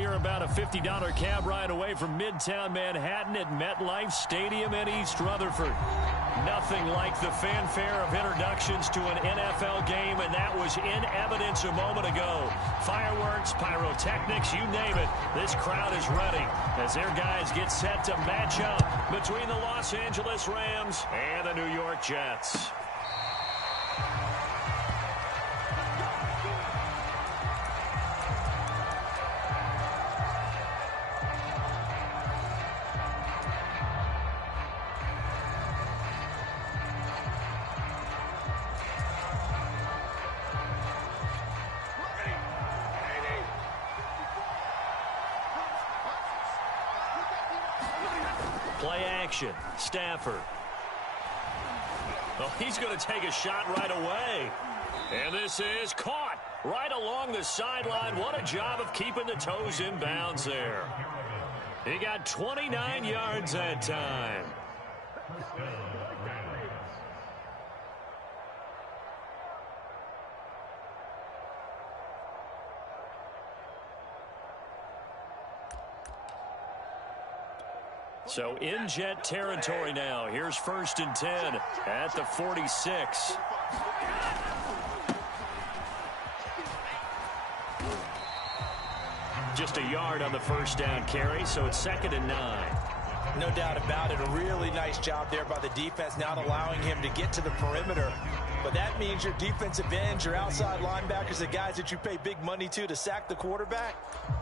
we are about a $50 cab ride away from Midtown Manhattan at MetLife Stadium in East Rutherford. Nothing like the fanfare of introductions to an NFL game, and that was in evidence a moment ago. Fireworks, pyrotechnics, you name it. This crowd is ready as their guys get set to match up between the Los Angeles Rams and the New York Jets. Play action. Stafford. Oh, he's going to take a shot right away. And this is caught right along the sideline. What a job of keeping the toes in bounds there. He got 29 yards that time. So in Jet territory now. Here's 1st and 10 at the 46. Just a yard on the first down carry, so it's 2nd and 9. No doubt about it. A really nice job there by the defense, not allowing him to get to the perimeter. But that means your defensive ends, your outside linebackers, the guys that you pay big money to sack the quarterback,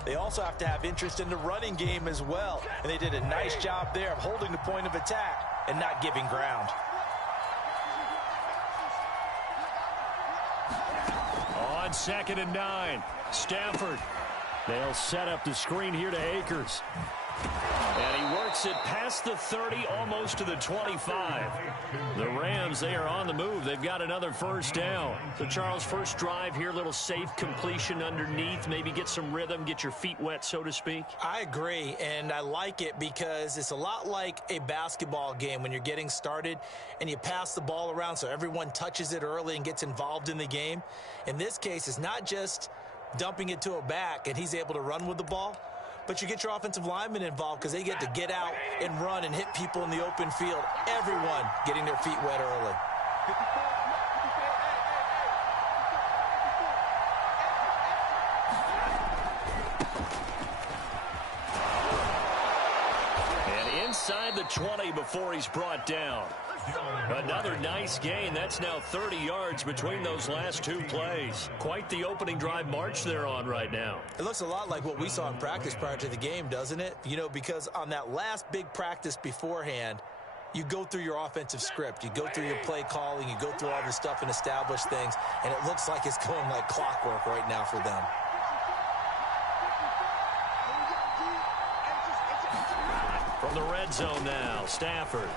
they also have to have interest in the running game as well. And they did a nice job there of holding the point of attack and not giving ground. On 2nd and 9, Stafford. They'll set up the screen here to Akers. And he works it past the 30, almost to the 25. The Rams, they are on the move. They've got another first down. So, Charles, first drive here, little safe completion underneath. Maybe get some rhythm, get your feet wet, so to speak. I agree, and I like it because it's a lot like a basketball game when you're getting started and you pass the ball around so everyone touches it early and gets involved in the game. In this case, it's not just dumping it to a back and he's able to run with the ball, but you get your offensive linemen involved because they get to get out and run and hit people in the open field. Everyone getting their feet wet early. And inside the 20 before he's brought down. Another nice gain. That's now 30 yards between those last two plays. Quite the opening drive march they're on right now. It looks a lot like what we saw in practice prior to the game, doesn't it? You know, because on that last big practice beforehand, you go through your offensive script. You go through your play calling. You go through all this stuff and establish things. And it looks like it's going like clockwork right now for them. From the red zone now, Stafford.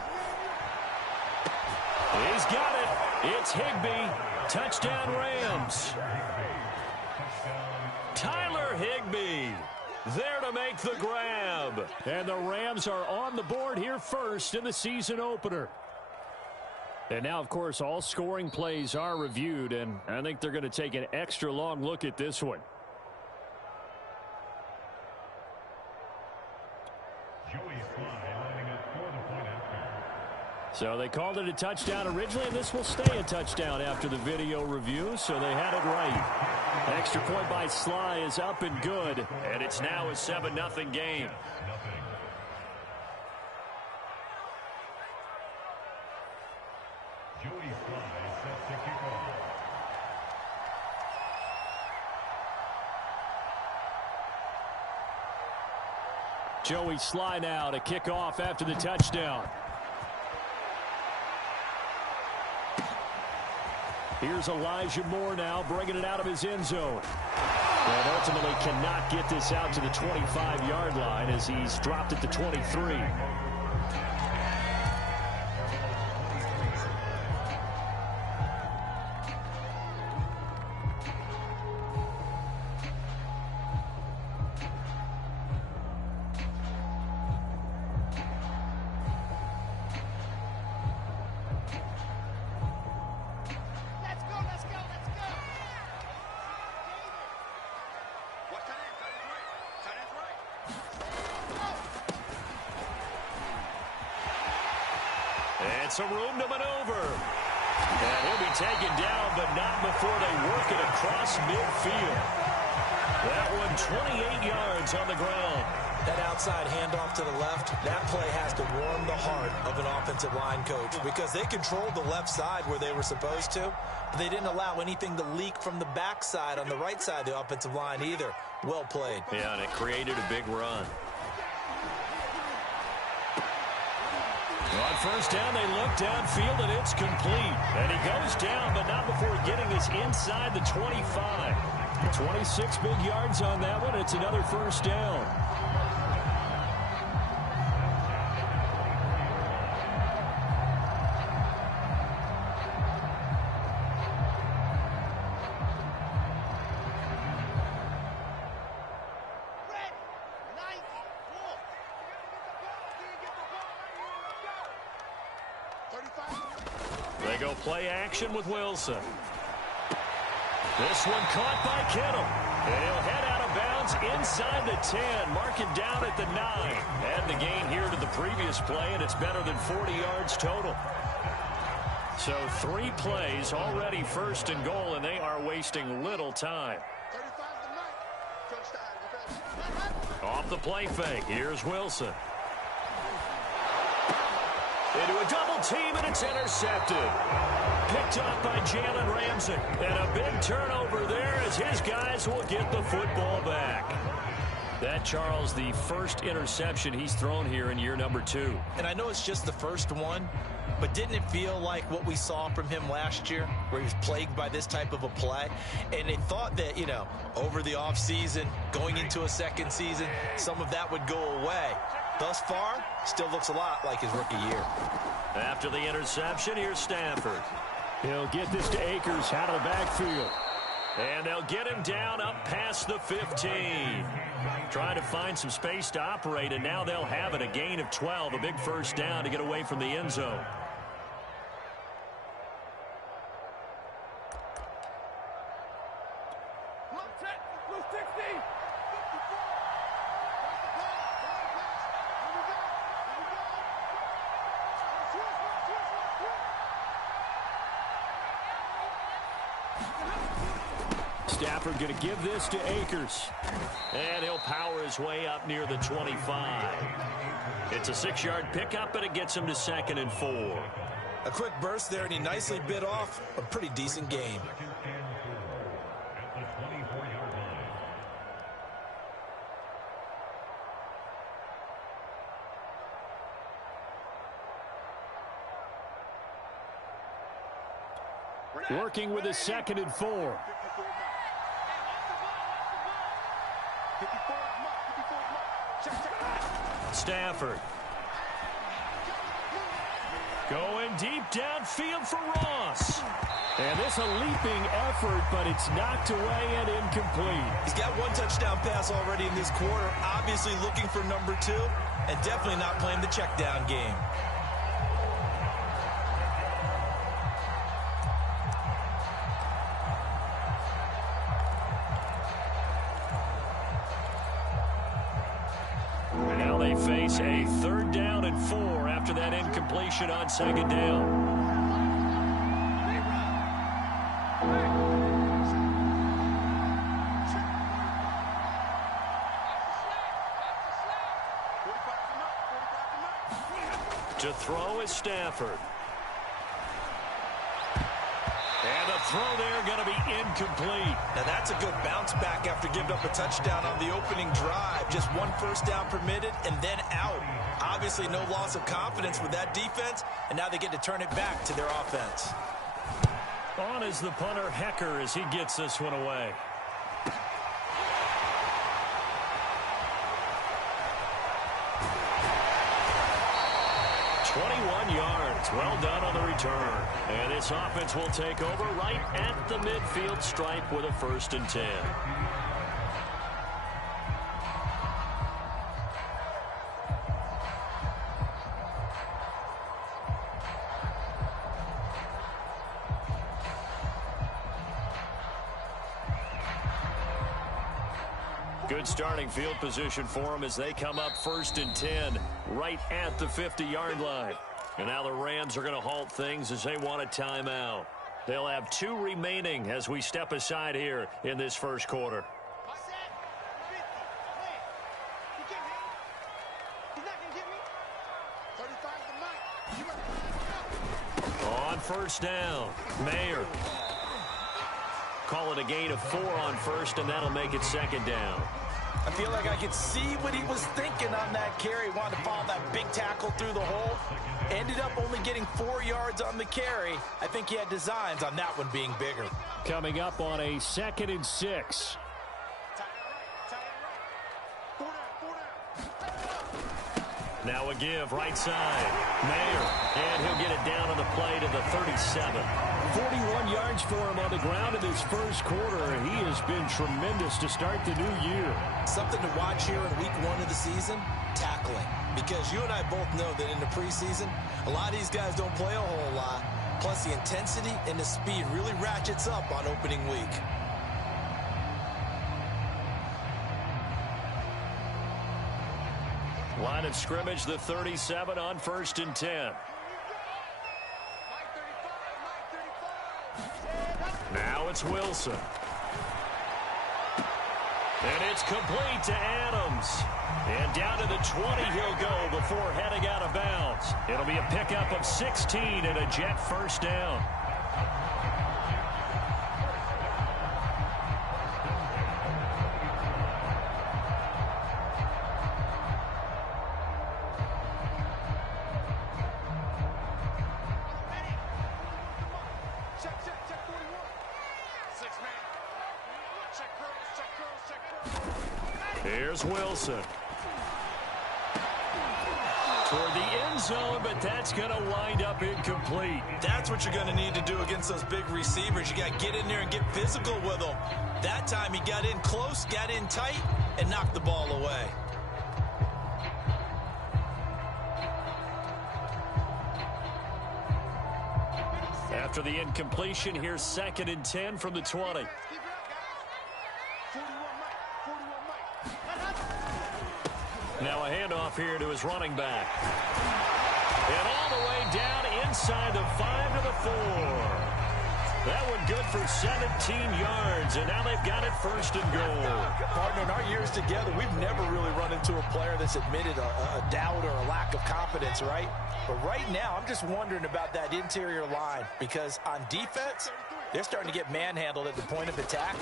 He's got it. It's Higbee. Touchdown Rams. Tyler Higbee there to make the grab. And the Rams are on the board here first in the season opener. And now, of course, all scoring plays are reviewed, and I think they're going to take an extra long look at this one. So they called it a touchdown originally, and this will stay a touchdown after the video review, so they had it right. Extra point by Sly is up and good, and it's now a 7-0 game. Joey Sly now to kick off after the touchdown. Here's Elijah Moore now bringing it out of his end zone. And ultimately cannot get this out to the 25-yard line as he's dropped at the 23. And some room to maneuver. And he'll be taken down, but not before they work it across midfield. That one 28 yards on the ground. That outside handoff to the left, that play has to warm the heart of an offensive line coach because they controlled the left side where they were supposed to, but they didn't allow anything to leak from the backside on the right side of the offensive line either. Well played. Yeah, and it created a big run. On first down, they look downfield, and it's complete. And he goes down, but not before getting us inside the 25. 26 big yards on that one. It's another first down. They go play action with Wilson. This one caught by Kittle. And he'll head out of bounds inside the 10. Mark him down at the 9. Add the gain here to the previous play, and it's better than 40 yards total. So 3 plays already first and goal, and they are wasting little time. Off the play fake. Here's Wilson. Into a double team, and it's intercepted. Picked up by Jalen Ramsey. And a big turnover there as his guys will get the football back. That, Charles, the first interception he's thrown here in year number 2. And I know it's just the first one, but didn't it feel like what we saw from him last year, where he was plagued by this type of a play? And they thought that, you know, over the offseason, going into a second season, some of that would go away. Thus far, still looks a lot like his rookie year. After the interception, here's Stafford. He'll get this to Akers out of the backfield. And they'll get him down up past the 15. Trying to find some space to operate, and now they'll have it. A gain of 12, a big first down to get away from the end zone. Stafford going to give this to Akers. And he'll power his way up near the 25. It's a 6-yard pickup, but it gets him to 2nd and 4. A quick burst there, and he nicely bit off a pretty decent game. Working with a 2nd and 4. Stafford. Going deep downfield for Ross. And this a leaping effort, but it's knocked away and incomplete. He's got 1 touchdown pass already in this quarter, obviously looking for number 2, and definitely not playing the check down game. Face a 3rd down and 4 after that incompletion on 2nd down. To throw is Stafford. And the throw there going to be incomplete. Now that's a good bounce back after giving up a touchdown on the opening drive. Just 1 first down permitted and then out. Obviously no loss of confidence with that defense, and now they get to turn it back to their offense. On is the punter Hecker as he gets this one away. Well done on the return. And this offense will take over right at the midfield stripe with a 1st and 10. Good starting field position for them as they come up 1st and 10 right at the 50-yard line. And now the Rams are going to halt things as they want a timeout. They'll have 2 remaining as we step aside here in this first quarter. On first down, Mayer. Call it a gain of 4 on first, and that'll make it second down. I feel like I could see what he was thinking on that carry. Wanted to follow that big tackle through the hole. Ended up only getting 4 yards on the carry. I think he had designs on that one being bigger. Coming up on a 2nd and 6. Now a give, right side. Mayer, and he'll get it down on the play to the 37. 41 yards for him on the ground in this first quarter. He has been tremendous to start the new year. Something to watch here in week 1 of the season, tackling. Because you and I both know that in the preseason, a lot of these guys don't play a whole lot. Plus the intensity and the speed really ratchets up on opening week. Line of scrimmage, the 37 on 1st and 10. Now it's Wilson. And it's complete to Adams. And down to the 20 he'll go before heading out of bounds. It'll be a pickup of 16 and a Jet first down. Here's Wilson. Toward the end zone, but that's going to wind up incomplete. That's what you're going to need to do against those big receivers. You got to get in there and get physical with them. That time he got in close, got in tight, and knocked the ball away. After the incompletion, here's 2nd and 10 from the 20. Now a handoff here to his running back. And all the way down inside the 5 to the 4. That one good for 17 yards, and now they've got it 1st and goal. Partner, in our years together, we've never really run into a player that's admitted a doubt or a lack of confidence, right? But right now, I'm just wondering about that interior line, because on defense, they're starting to get manhandled at the point of attack.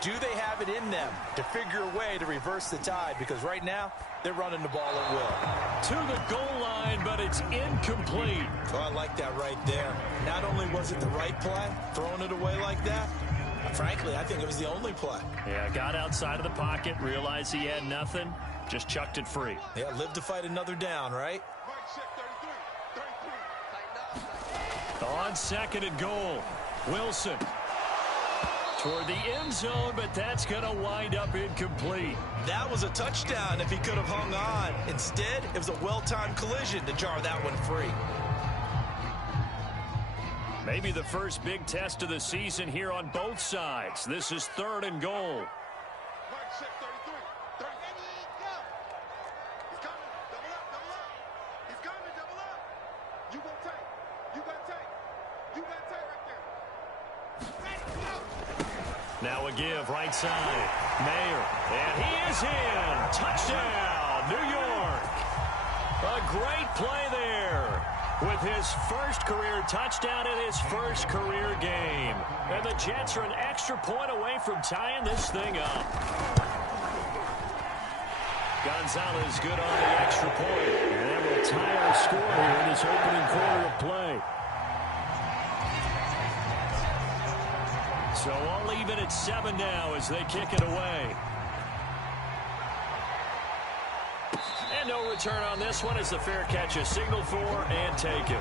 Do they have it in them to figure a way to reverse the tide? Because right now, they're running the ball at will. To the goal line, but it's incomplete. Oh, I like that right there. Not only was it the right play, throwing it away like that, frankly, I think it was the only play. Yeah, got outside of the pocket, realized he had nothing, just chucked it free. Yeah, live to fight another down, right? On 2nd and goal, Wilson. Toward the end zone, but that's going to wind up incomplete. That was a touchdown if he could have hung on. Instead, it was a well-timed collision to jar that one free. Maybe the first big test of the season here on both sides. This is 3rd and goal. Now a give, right side. Mayer, and he is in. Touchdown, New York. A great play there with his first career touchdown in his first career game. And the Jets are an extra point away from tying this thing up. Gonzalez good on the extra point. And that will tie our score here in this opening quarter of play. So all even at 7 now as they kick it away. And no return on this one as the fair catch is signaled for and taken.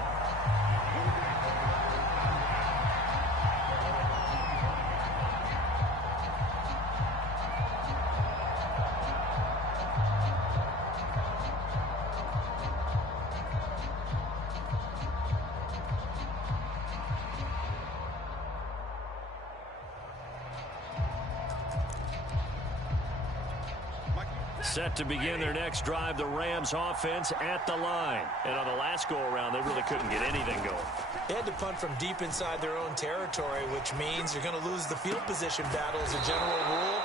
Set to begin their next drive, the Rams offense at the line. And on the last go-around, they really couldn't get anything going. They had to punt from deep inside their own territory, which means you're going to lose the field position battle as a general rule.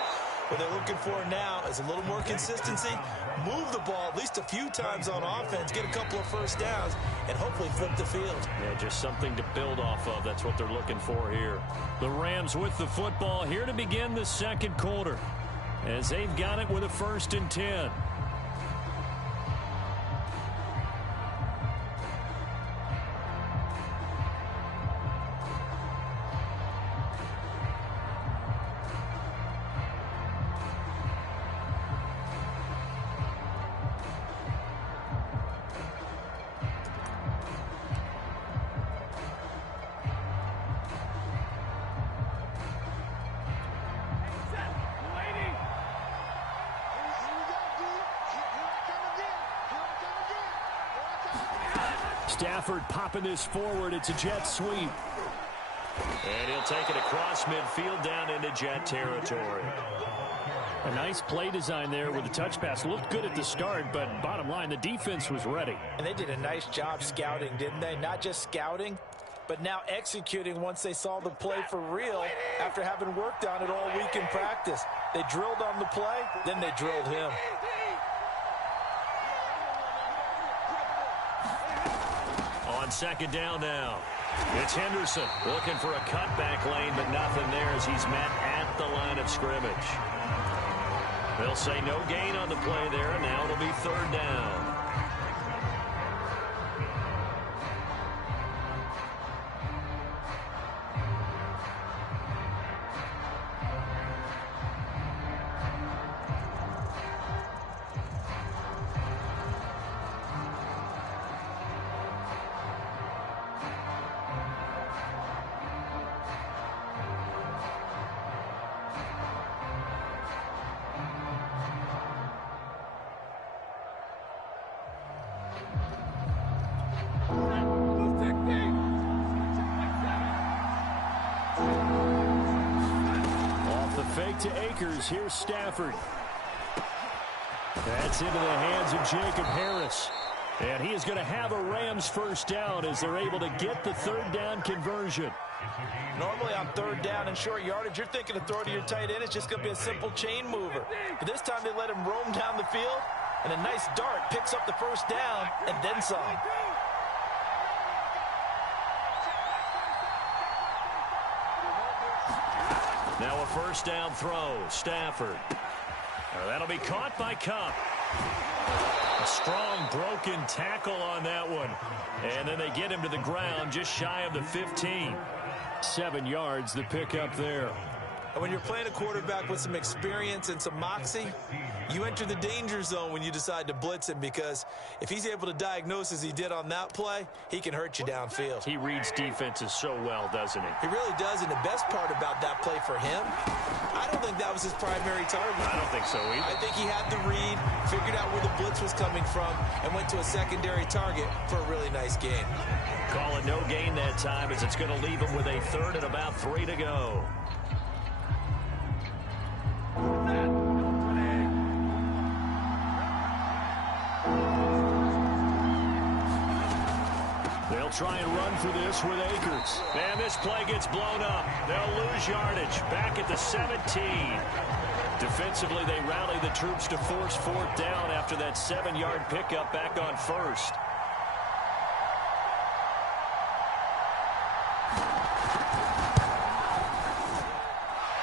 What they're looking for now is a little more consistency, move the ball at least a few times on offense, get a couple of first downs, and hopefully flip the field. Yeah, just something to build off of. That's what they're looking for here. The Rams with the football here to begin the second quarter, as they've got it with a 1st and 10. Stafford popping this forward. It's a jet sweep. And he'll take it across midfield down into jet territory. A nice play design there with the touch pass. Looked good at the start, but bottom line, the defense was ready. And they did a nice job scouting, didn't they? Not just scouting, but now executing once they saw the play for real after having worked on it all week in practice. They drilled on the play, then they drilled him. On second down now, it's Henderson looking for a cutback lane, but nothing there as he's met at the line of scrimmage. They'll say no gain on the play there, and now it'll be 3rd down. Fake to Akers. Here's Stafford. That's into the hands of Jacob Harris. And he is going to have a Rams 1st down as they're able to get the 3rd down conversion. Normally on 3rd down and short yardage, you're thinking of throwing to your tight end. It's just going to be a simple chain mover. But this time they let him roam down the field, and a nice dart picks up the 1st down and then some. Now a 1st down throw. Stafford. That'll be caught by Kupp. A strong broken tackle on that one. And then they get him to the ground just shy of the 15. 7 yards, the pickup there. And when you're playing a quarterback with some experience and some moxie, you enter the danger zone when you decide to blitz him, because if he's able to diagnose as he did on that play, he can hurt you downfield. He reads defenses so well, doesn't he? He really does, and the best part about that play for him, I don't think that was his primary target. I don't think so either. I think he had the read, figured out where the blitz was coming from, and went to a secondary target for a really nice gain. Call it no gain that time, as it's going to leave him with a 3rd and about 3 to go. They'll try and run for this with Akers. And this play gets blown up. They'll lose yardage back at the 17. Defensively, they rally the troops to force 4th down after that 7-yard pickup back on 1st.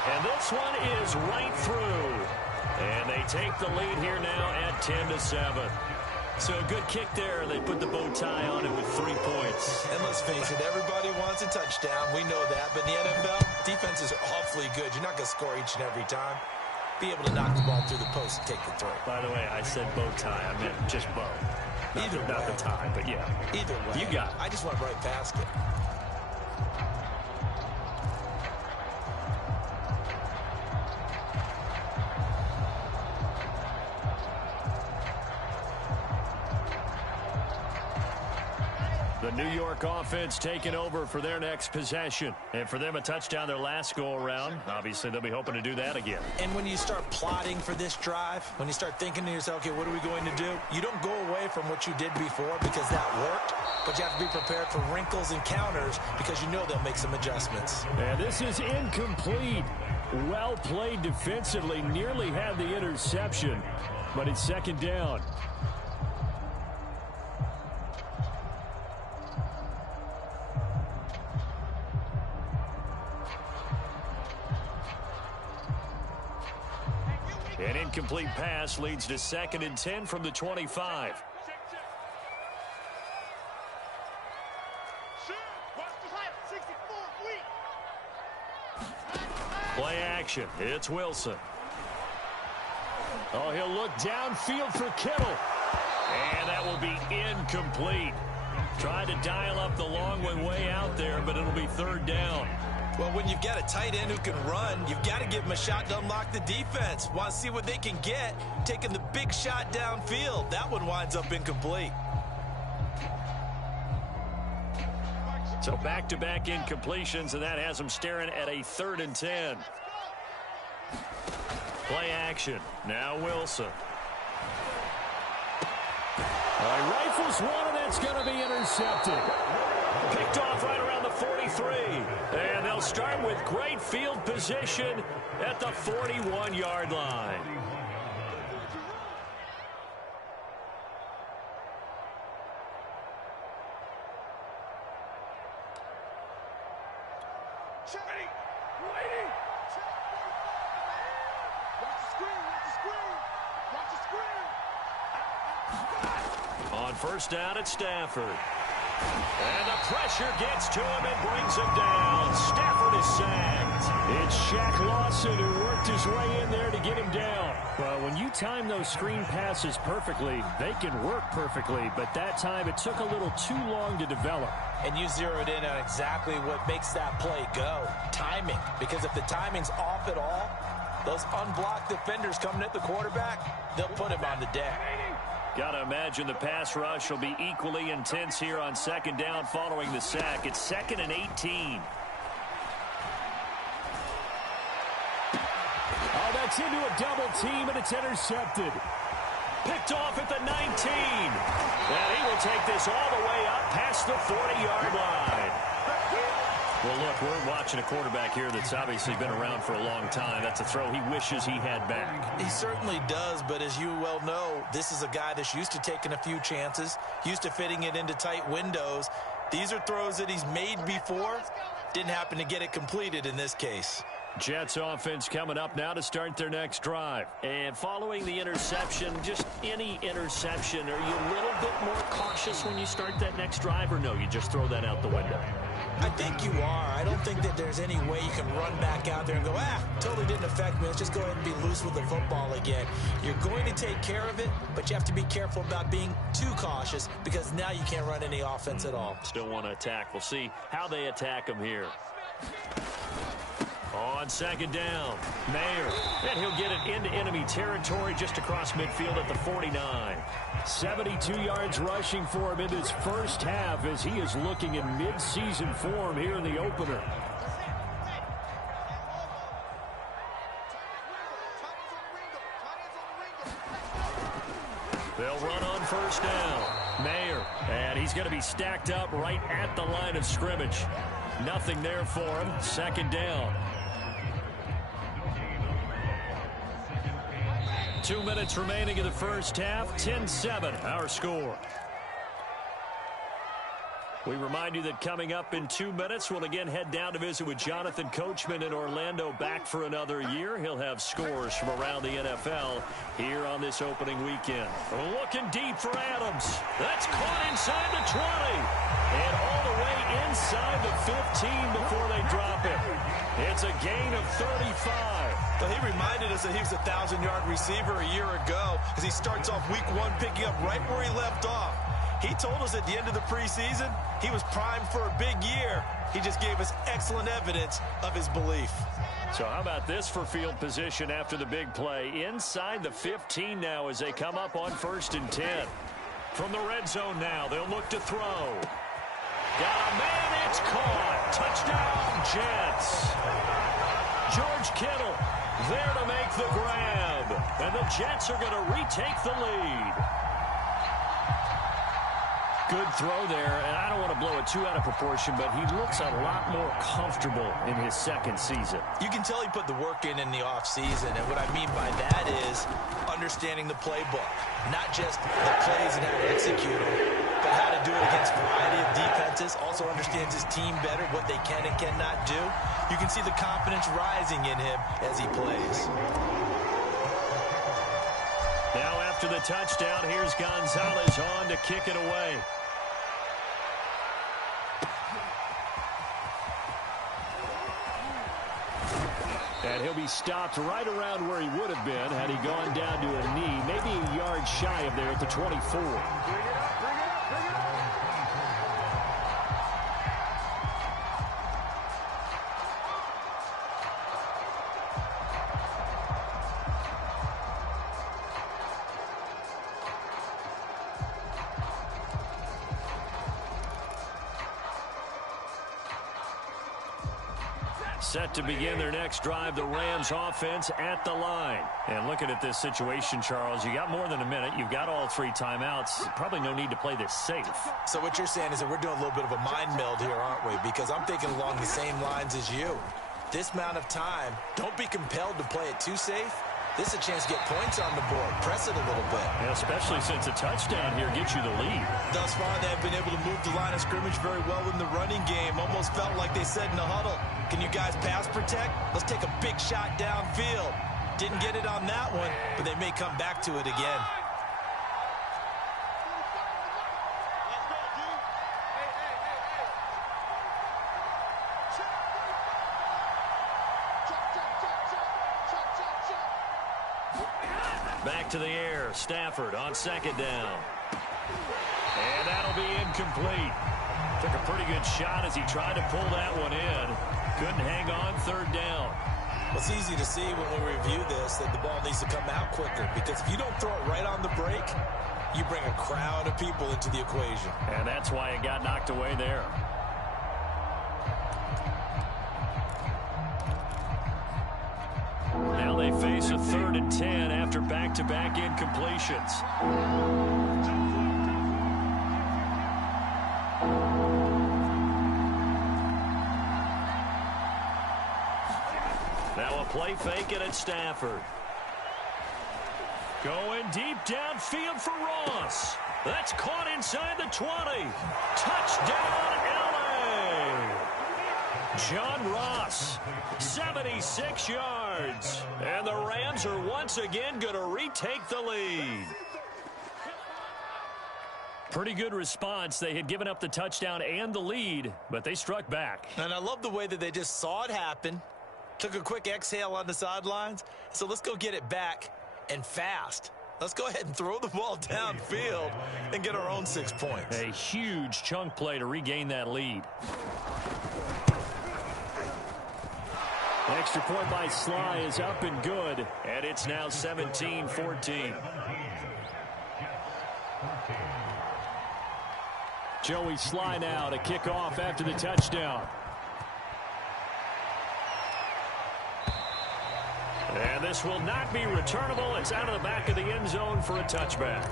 And this one is right through. And they take the lead here now at 10-7. So a good kick there. They put the bow tie on it with 3 points. And let's face it, everybody wants a touchdown. We know that. But in the NFL, defenses are awfully good. You're not going to score each and every time. Be able to knock the ball through the post and take the throw. By the way, I said bow tie. I meant just bow. Not the tie, but yeah. Either way. You got it. I just went right past it. The New York offense taking over for their next possession. And for them, a touchdown their last go-around. Obviously, they'll be hoping to do that again. And when you start plotting for this drive, when you start thinking to yourself, okay, what are we going to do? You don't go away from what you did before because that worked, but you have to be prepared for wrinkles and counters because you know they'll make some adjustments. And this is incomplete. Well played defensively. Nearly had the interception, but it's second down. An incomplete pass leads to 2nd and 10 from the 25. Play action. It's Wilson. Oh, he'll look downfield for Kittle. And that will be incomplete. Tried to dial up the long one way out there, but it'll be 3rd down. Well, when you've got a tight end who can run, you've got to give him a shot to unlock the defense. Want to see what they can get, taking the big shot downfield. That one winds up incomplete. So back-to-back incompletions, and that has them staring at a 3rd and 10. Play action. Now Wilson. He rifles one, and that's going to be intercepted. Picked off right around the 43. And they'll start with great field position at the 41-yard line. On 1st down at Stafford. And the pressure gets to him and brings him down. Stafford is sacked. It's Shaq Lawson who worked his way in there to get him down. Well, when you time those screen passes perfectly, they can work perfectly. But that time it took a little too long to develop. And you zeroed in on exactly what makes that play go. Timing. Because if the timing's off at all, those unblocked defenders coming at the quarterback, they'll put him on the deck. Got to imagine the pass rush will be equally intense here on 2nd down following the sack. It's 2nd and 18. Oh, that's into a double team, and it's intercepted. Picked off at the 19. And he will take this all the way up past the 40-yard line. Well, look, we're watching a quarterback here that's obviously been around for a long time. That's a throw he wishes he had back. He certainly does, but as you well know, this is a guy that's used to taking a few chances, used to fitting it into tight windows. These are throws that he's made before. Didn't happen to get it completed in this case. Jets offense coming up now to start their next drive. And following the interception, just any interception, are you a little bit more cautious when you start that next drive, or no, you just throw that out the window? I think you are. I don't think that there's any way you can run back out there and go, totally didn't affect me. Let's just go ahead and be loose with the football again. You're going to take care of it, but you have to be careful about being too cautious because now you can't run any offense at all. Still want to attack. We'll see how they attack him here. On 2nd down, Mayer, and he'll get it into enemy territory just across midfield at the 49. 72 yards rushing for him in this first half as he is looking in mid-season form here in the opener. They'll run on 1st down. Mayer, and he's going to be stacked up right at the line of scrimmage. Nothing there for him. 2nd down. 2 minutes remaining in the first half. 10-7, our score. We remind you that coming up in 2 minutes, we'll again head down to visit with Jonathan Coachman in Orlando, back for another year. He'll have scores from around the NFL here on this opening weekend. Looking deep for Adams. That's caught inside the 20. And all the way inside the 15 before they drop it. It's a gain of 35. Well, he reminded us that he was a 1,000-yard receiver a year ago as he starts off week 1 picking up right where he left off. He told us at the end of the preseason he was primed for a big year. He just gave us excellent evidence of his belief. So how about this for field position after the big play? Inside the 15 now as they come up on 1st and 10. From the red zone now, they'll look to throw. Got a man, it's caught. Touchdown, Jets. George Kittle there to make the grab. And the Jets are going to retake the lead. Good throw there, and I don't want to blow it too out of proportion, but he looks a lot more comfortable in his second season. You can tell he put the work in the offseason, and what I mean by that is understanding the playbook. Not just the plays and how to execute them, but how to do it against a variety of defenses. Also understands his team better, what they can and cannot do. You can see the confidence rising in him as he plays. Now after the touchdown, here's Gonzalez on to kick it away. And he'll be stopped right around where he would have been had he gone down to a knee, maybe a yard shy of there at the 24. Set to begin their next drive, the Rams offense at the line. And looking at this situation, Charles, you got more than a minute. You've got all 3 timeouts. Probably no need to play this safe. So what you're saying is that we're doing a little bit of a mind meld here, aren't we? Because I'm thinking along the same lines as you. This amount of time, don't be compelled to play it too safe. This is a chance to get points on the board. Press it a little bit. Yeah, especially since a touchdown here gets you the lead. Thus far, they've been able to move the line of scrimmage very well in the running game. Almost felt like they said in the huddle, can you guys pass protect? Let's take a big shot downfield. Didn't get it on that one, but they may come back to it again. Back to the air. Stafford on second down. And that'll be incomplete. Took a pretty good shot as he tried to pull that one in. Couldn't hang on third down. Well, it's easy to see when we review this that the ball needs to come out quicker, because if you don't throw it right on the break, you bring a crowd of people into the equation. And that's why it got knocked away there. Now they face a 3rd and 10 after back-to-back incompletions. Now a play fake it at Stafford. Going deep downfield for Ross. That's caught inside the 20. Touchdown, LA! John Ross, 76 yards. And the Rams are once again going to retake the lead. Pretty good response. They had given up the touchdown and the lead, but they struck back. And I love the way that they just saw it happen, took a quick exhale on the sidelines. So let's go get it back, and fast. Let's go ahead and throw the ball downfield and get our own 6 points. A huge chunk play to regain that lead. Extra point by Sly is up and good, and it's now 17-14. Joey Sly now to kick off after the touchdown. And this will not be returnable. It's out of the back of the end zone for a touchback.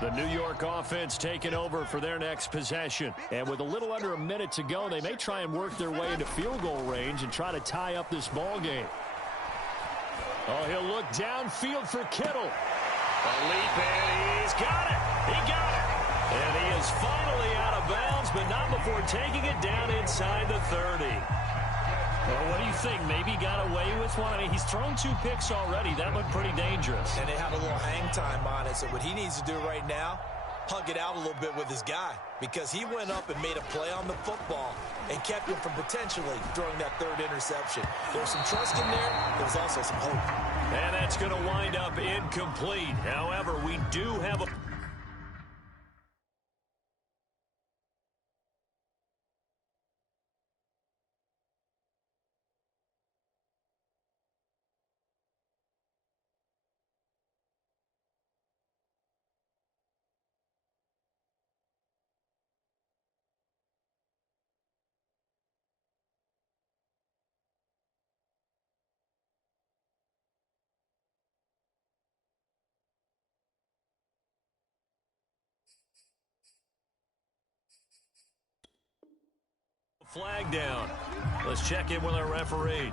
The New York offense taking over for their next possession. And with a little under a minute to go, they may try and work their way into field goal range and try to tie up this ball game. Oh, he'll look downfield for Kittle. A leap, and he's got it. He got it. And he is finally out of bounds, but not before taking it down inside the 30. Well, what do you think? Maybe got away with one? I mean, he's thrown 2 picks already. That looked pretty dangerous. And they had a little hang time on it. So what he needs to do right now, hug it out a little bit with his guy, because he went up and made a play on the football and kept him from potentially throwing that 3rd interception. There was some trust in there. There was also some hope. And that's going to wind up incomplete. However, we do have a Flag down. Let's check in with our referee.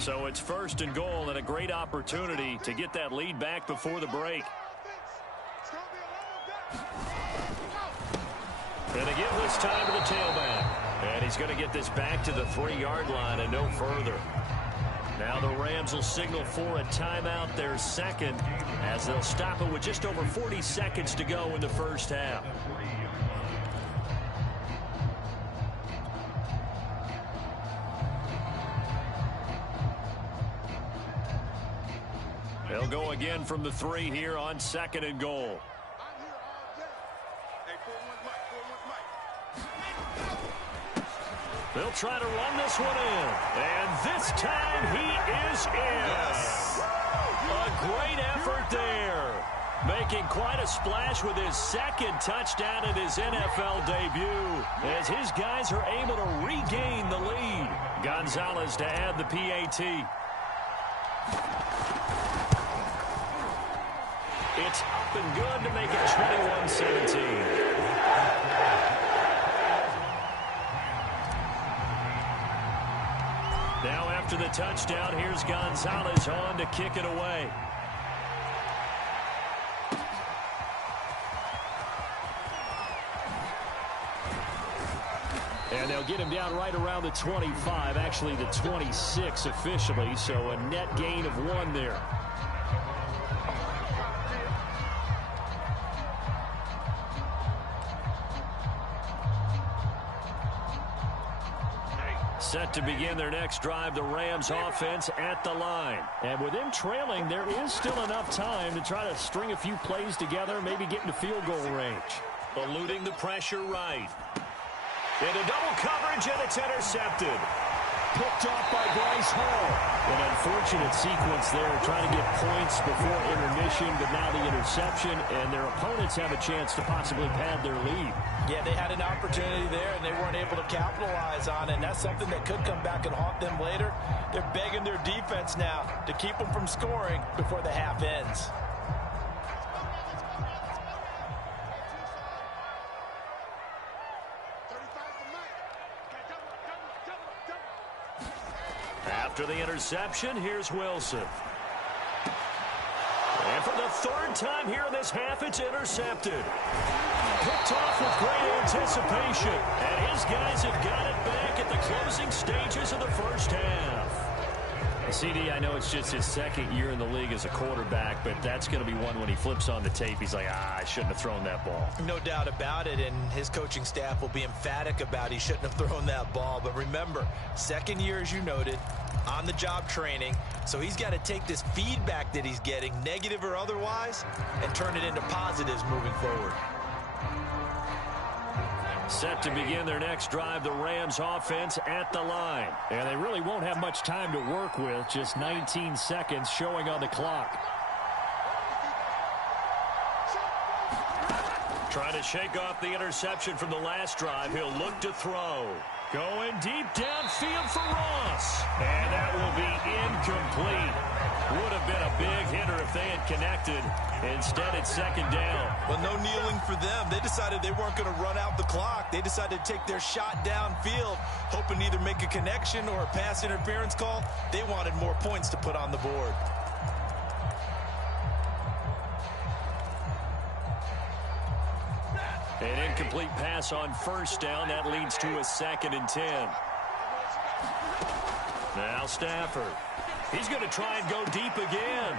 So it's 1st and goal and a great opportunity to get that lead back before the break. And they give this time to the tailback. And he's going to get this back to the 3-yard line and no further. Now the Rams will signal for a timeout, their second, as they'll stop it with just over 40 seconds to go in the first half. They'll go again from the 3 here on 2nd and goal. They'll try to run this one in. And this time he is in. Yes. A great effort there. Making quite a splash with his 2nd touchdown in his NFL debut. As his guys are able to regain the lead. Gonzalez to add the PAT. It's up and good to make it 21-17. Now after the touchdown, here's Gonzalez on to kick it away. And they'll get him down right around the 25, actually the 26 officially, so a net gain of 1 there. Set to begin their next drive, the Rams offense at the line. And with them trailing, there is still enough time to try to string a few plays together, maybe get into field goal range. Eluding the pressure right. Into double coverage, and it's intercepted. Picked off by Bryce Hall. An unfortunate sequence there, trying to get points before intermission, but now the interception, and their opponents have a chance to possibly pad their lead. Yeah, they had an opportunity there, and they weren't able to capitalize on it, and that's something that could come back and haunt them later. They're begging their defense now to keep them from scoring before the half ends. After the interception, here's Wilson. And for the 3rd time here in this half, it's intercepted. Picked off with great anticipation. And his guys have got it back at the closing stages of the first half. CD, I know it's just his 2nd year in the league as a quarterback, but that's going to be one when he flips on the tape. He's like, I shouldn't have thrown that ball. No doubt about it, and his coaching staff will be emphatic about he shouldn't have thrown that ball. But remember, 2nd year, as you noted, on-the-job training, so he's got to take this feedback that he's getting, negative or otherwise, and turn it into positives moving forward. Set to begin their next drive, the Rams offense at the line. And they really won't have much time to work with, just 19 seconds showing on the clock. Trying to shake off the interception from the last drive. He'll look to throw. Going deep downfield for Ross. And that will be incomplete. Would have been a big hitter if they had connected. Instead, it's 2nd down. Well, no kneeling for them. They decided they weren't going to run out the clock. They decided to take their shot downfield, hoping to either make a connection or a pass interference call. They wanted more points to put on the board. An incomplete pass on 1st down. That leads to a 2nd and 10. Now Stafford. He's going to try and go deep again.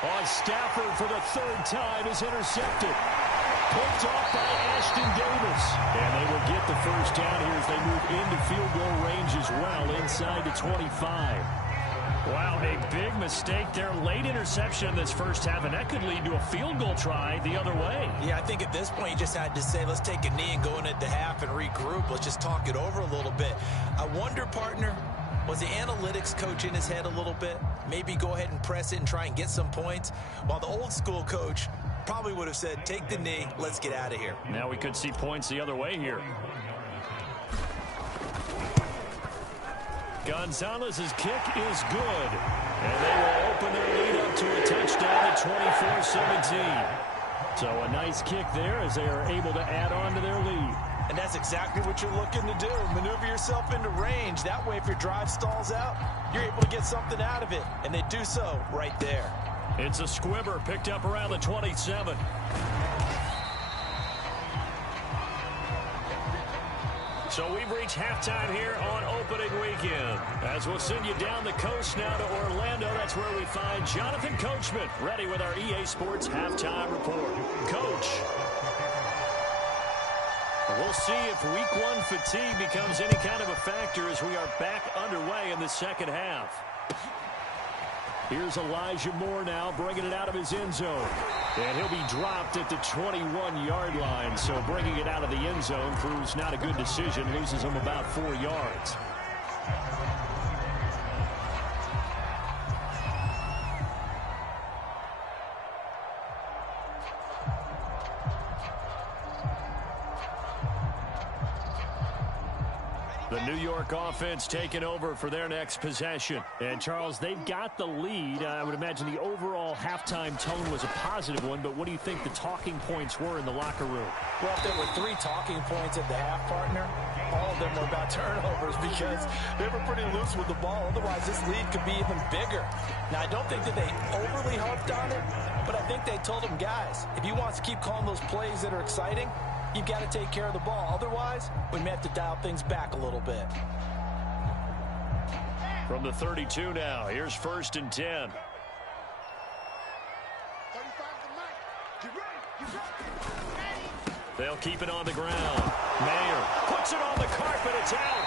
On Stafford for the 3rd time is intercepted. Picked off by Ashton Davis. And they will get the first down here as they move into field goal range as well, inside the 25. Wow, a big mistake there. Late interception in this first half, and that could lead to a field goal try the other way. Yeah, I think at this point you just had to say, let's take a knee and go in at the half and regroup. Let's just talk it over a little bit. I wonder, partner, was the analytics coach in his head a little bit? Maybe go ahead and press it and try and get some points, while the old school coach probably would have said, take the knee, let's get out of here. Now we could see points the other way here. Gonzalez's kick is good. And they will open their lead up to a touchdown at 24-17. So a nice kick there as they are able to add on to their lead. And that's exactly what you're looking to do. Maneuver yourself into range. That way, if your drive stalls out, you're able to get something out of it. And they do so right there. It's a squibber picked up around the 27. So we've reached halftime here on opening weekend. As we'll send you down the coast now to Orlando, that's where we find Jonathan Coachman, ready with our EA Sports halftime report. Coach. We'll see if week one fatigue becomes any kind of a factor as we are back underway in the second half. Here's Elijah Moore now bringing it out of his end zone. And he'll be dropped at the 21-yard line. So bringing it out of the end zone proves not a good decision. Loses him about 4 yards. The New York offense taking over for their next possession. And, Charles, they've got the lead. I would imagine the overall halftime tone was a positive one, but what do you think the talking points were in the locker room? Well, if there were 3 talking points at the half, partner, all of them were about turnovers because they were pretty loose with the ball. Otherwise, this lead could be even bigger. Now, I don't think that they overly harped on it, but I think they told them, guys, if you want to keep calling those plays that are exciting, you've got to take care of the ball. Otherwise, we may have to dial things back a little bit. From the 32 now, here's 1st and 10. They'll keep it on the ground. Mayer puts it on the carpet. It's out.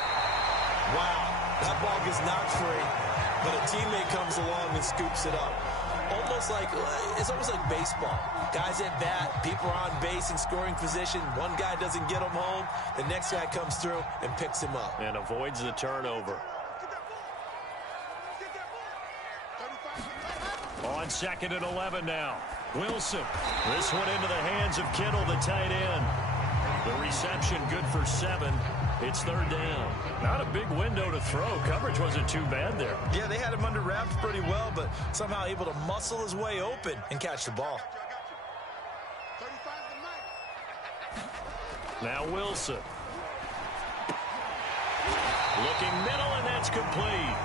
Wow, that ball gets knocked free, but a teammate comes along and scoops it up. It's almost like baseball. Guys at bat, people are on base in scoring position. One guy doesn't get him home. The next guy comes through and picks him up. And avoids the turnover. On 2nd and 11 now. Wilson. This one into the hands of Kittle, the tight end. The reception good for 7. It's 3rd down. Not a big window to throw. Coverage wasn't too bad there. Yeah, they had him under wraps pretty well, but somehow able to muscle his way open and catch the ball. Now Wilson. Looking middle, and that's complete.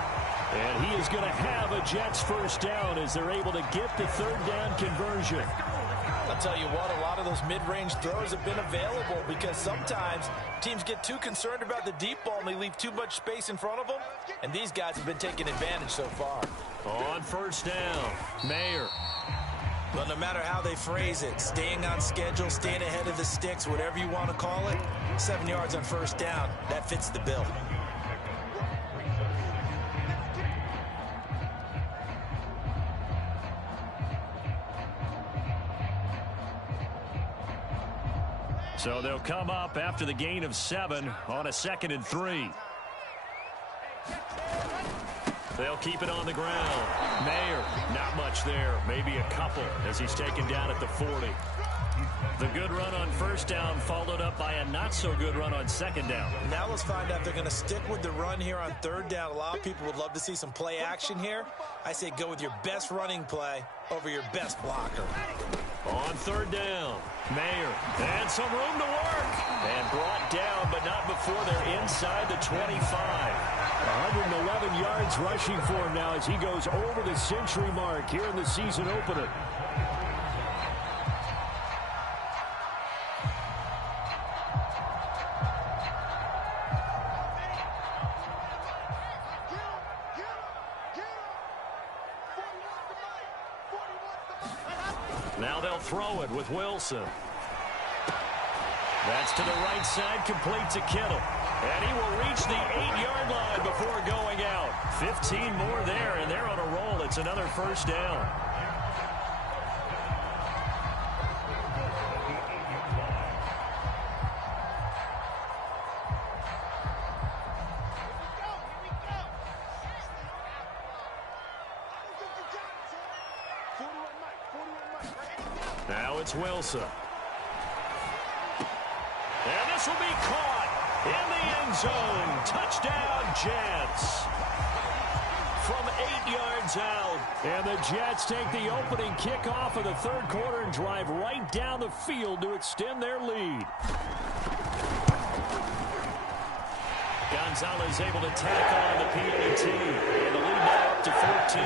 And he is going to have a Jets 1st down as they're able to get the 3rd down conversion. I'll tell you what, a lot of those mid-range throws have been available because sometimes teams get too concerned about the deep ball and they leave too much space in front of them. And these guys have been taking advantage so far. On 1st down, Mayer. But no matter how they phrase it, staying on schedule, staying ahead of the sticks, whatever you want to call it, 7 yards on 1st down, that fits the bill. So they'll come up after the gain of 7 on a 2nd and 3. They'll keep it on the ground. Mayer, not much there. Maybe a couple as he's taken down at the 40. The good run on 1st down followed up by a not-so-good run on 2nd down. Now let's find out if they're going to stick with the run here on 3rd down. A lot of people would love to see some play action here. I say go with your best running play over your best blocker. On 3rd down, Mayer, and some room to work. And brought down, but not before they're inside the 25. 111 yards rushing for him now as he goes over the century mark here in the season opener. Now they'll throw it with Wilson. That's to the right side, complete to Kittle. And he will reach the 8-yard line before going out. 15 more there, and they're on a roll. It's another 1st down. Now it's Wilson. And this will be caught in the end zone. Touchdown, Jets. from 8 yards out. And the Jets take the opening kickoff of the third quarter and drive right down the field to extend their lead. Gonzalez able to tack on the PAT. And the lead now up to 14.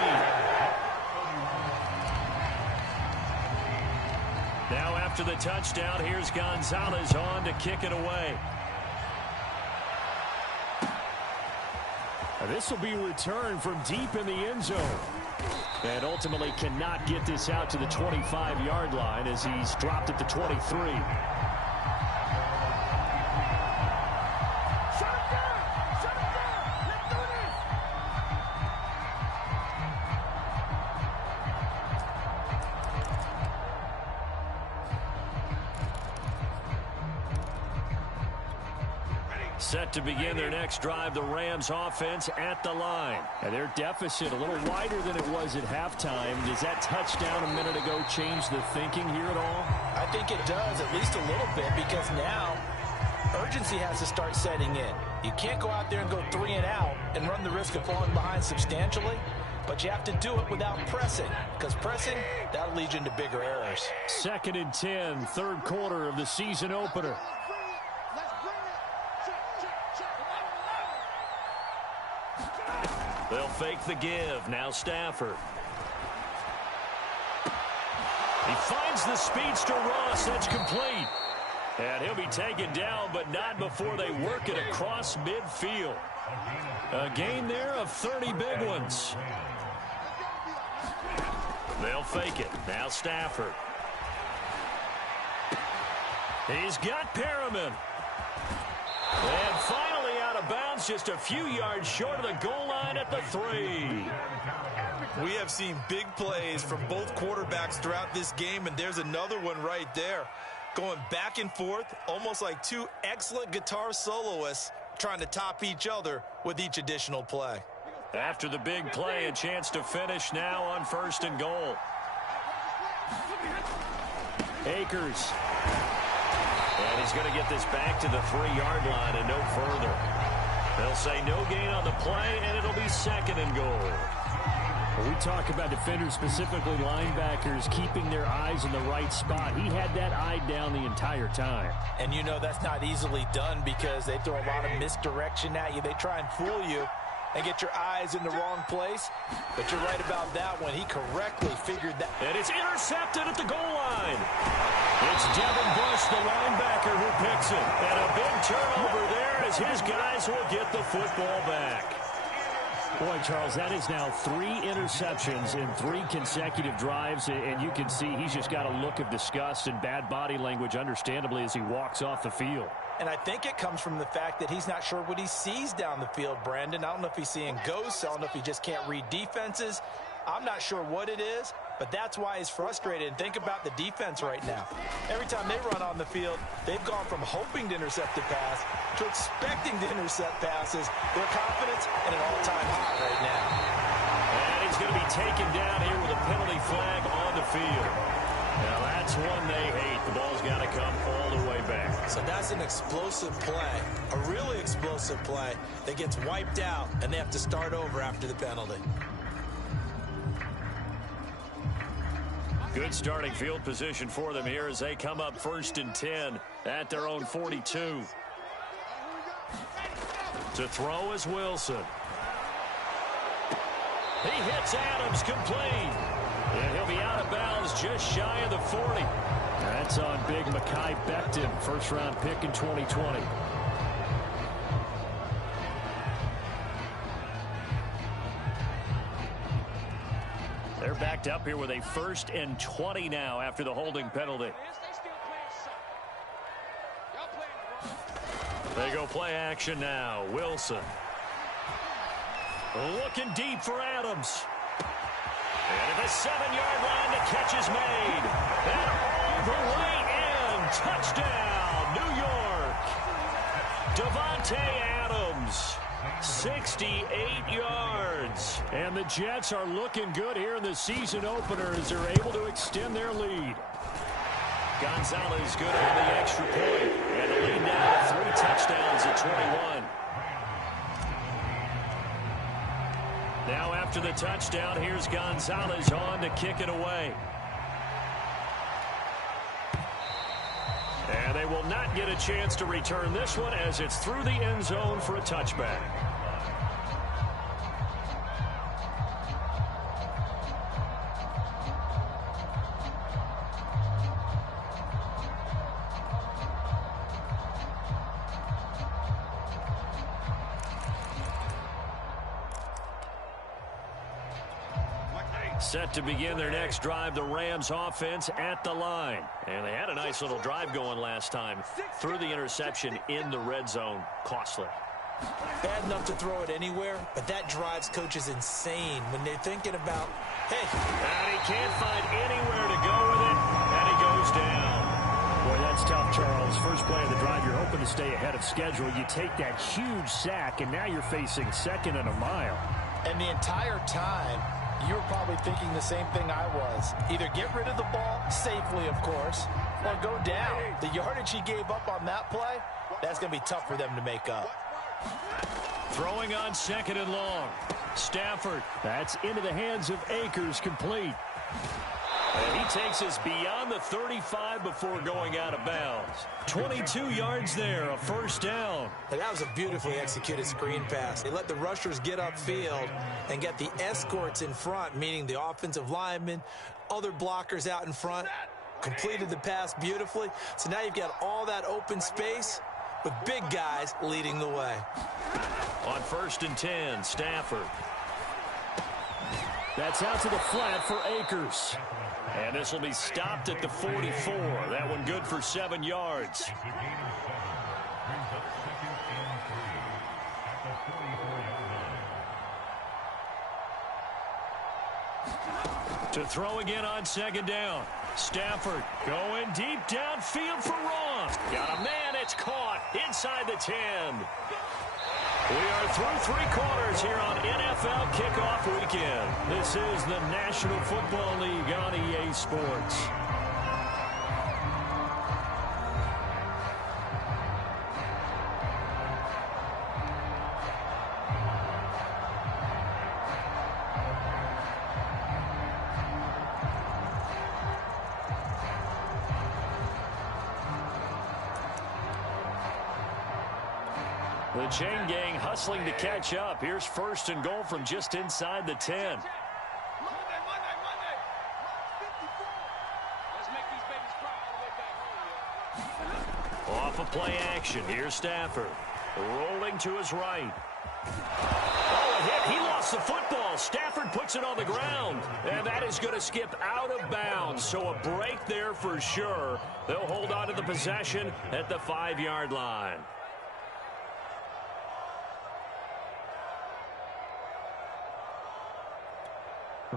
Now after the touchdown, here's Gonzalez on to kick it away. This will be returned from deep in the end zone. And ultimately cannot get this out to the 25-yard line as he's dropped at the 23. Set to begin their next drive, the Rams offense at the line. And their deficit a little wider than it was at halftime. Does that touchdown a minute ago change the thinking here at all? I think it does, at least a little bit, because now urgency has to start setting in. You can't go out there and go 3 and out and run the risk of falling behind substantially, but you have to do it without pressing, because pressing, that'll lead you into bigger errors. 2nd and 10, third quarter of the season opener. They'll fake the give. Now Stafford. He finds the speedster Ross. That's complete. And he'll be taken down, but not before they work it across midfield. A gain there of 30 big ones. They'll fake it. Now Stafford. He's got Perriman. And finally out of bounds, just a few yards short of the goal line at the 3. We have seen big plays from both quarterbacks throughout this game, and there's another one right there. Going back and forth, almost like two excellent guitar soloists trying to top each other with each additional play. After the big play, a chance to finish now on 1st and goal. Akers. And he's going to get this back to the 3-yard line and no further. They'll say no gain on the play, and it'll be 2nd and goal. When we talk about defenders, specifically linebackers, keeping their eyes in the right spot, he had that eye down the entire time. And you know that's not easily done because they throw a lot of misdirection at you. They try and fool you and get your eyes in the wrong place. But you're right about that one. He correctly figured that. And it's intercepted at the goal line. It's Devin Bush, the linebacker, who picks it. And a big turnover there as his guys will get the football back. Boy, Charles, that is now 3 interceptions in 3 consecutive drives, and you can see he's just got a look of disgust and bad body language, understandably, as he walks off the field. And I think it comes from the fact that he's not sure what he sees down the field, Brandon. I don't know if he's seeing ghosts. I don't know if he just can't read defenses. I'm not sure what it is, but that's why he's frustrated. And think about the defense right now. Every time they run on the field, they've gone from hoping to intercept a pass to expecting to intercept passes. Their confidence at an all-time high right now. And he's going to be taken down here with a penalty flag on the field. Now that's one they hate. The ball's got to come all the way back. So that's an explosive play, a really explosive play that gets wiped out, and they have to start over after the penalty. Good starting field position for them here as they come up 1st and 10 at their own 42. To throw is Wilson. He hits Adams complete. And he'll be out of bounds just shy of the 40. That's on big Mekhi Becton, first-round pick in 2020. They're backed up here with a 1st and 20 now after the holding penalty. They go play action now. Wilson. Looking deep for Adams. And at the 7-yard line, the catch is made. And all the way in. Touchdown, New York. Devontae Adams. 68 yards. And the Jets are looking good here in the season opener as they're able to extend their lead. Gonzalez good on the extra point. And the lead now 3 touchdowns at 21. Now after the touchdown, here's Gonzalez on to kick it away. And they will not get a chance to return this one as it's through the end zone for a touchback. Set to begin their next drive, the Rams offense at the line. And they had a nice little drive going last time. Threw the interception in the red zone. Costly. Bad enough to throw it anywhere, but that drives coaches insane when they're thinking about, hey. And he can't find anywhere to go with it, and he goes down. Boy, that's tough, Charles. First play of the drive, you're hoping to stay ahead of schedule. You take that huge sack, and now you're facing second and a mile. And the entire time, you were probably thinking the same thing I was. Either get rid of the ball, safely, of course, or go down. The yardage he gave up on that play, that's going to be tough for them to make up. Throwing on second and long. Stafford. That's into the hands of Akers, complete. And he takes us beyond the 35 before going out of bounds. 22 yards there, a first down. And that was a beautifully executed screen pass. They let the rushers get upfield and get the escorts in front, meaning the offensive linemen, other blockers out in front, completed the pass beautifully. So now you've got all that open space with big guys leading the way. On 1st and 10, Stafford. That's out to the flat for Akers. And this will be stopped at the 44. That one good for 7 yards. To throw again on second down. Stafford going deep downfield for Ross. Got a man, it's caught inside the 10. We are through 3 quarters here on NFL Kickoff Weekend. This is the National Football League on EA Sports. The chain gang hustling to catch up. Here's 1st and goal from just inside the 10. Off of play action. Here's Stafford. Rolling to his right. Oh, a hit. He lost the football. Stafford puts it on the ground. And that is going to skip out of bounds. So a break there for sure. They'll hold on to the possession at the 5-yard line.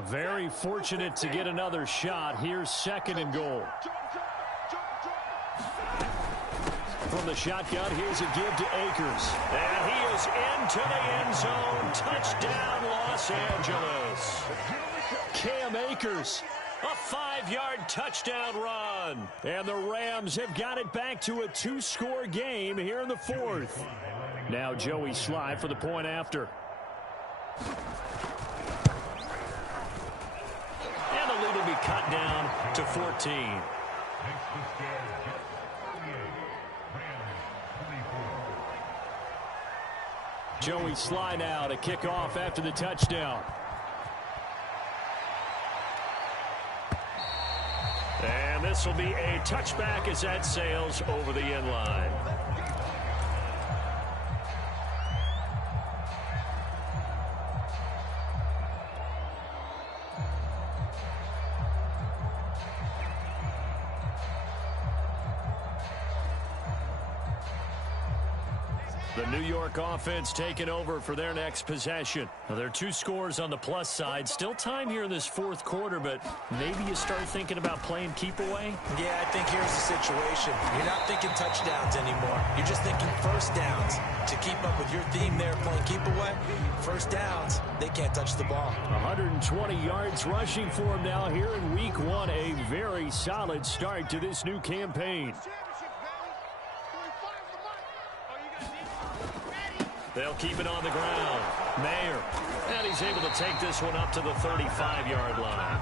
Very fortunate to get another shot. Here's 2nd and goal. From the shotgun, here's a give to Akers. And he is into the end zone. Touchdown, Los Angeles. Cam Akers. A 5-yard touchdown run. And the Rams have got it back to a 2-score game here in the 4th. Now Joey Sly for the point after. And the lead will be cut down to 14. Joey Sly now to kick off after the touchdown. And this will be a touchback as that sails over the end line. The New York offense taking over for their next possession. Now, there are 2 scores on the plus side. Still time here in this 4th quarter, but maybe you start thinking about playing keep away? Yeah, I think here's the situation. You're not thinking touchdowns anymore. You're just thinking first downs. To keep up with your theme there, playing keep away, first downs, they can't touch the ball. 120 yards rushing for him now here in week 1. A very solid start to this new campaign. They'll keep it on the ground. Mayer. And he's able to take this one up to the 35-yard line.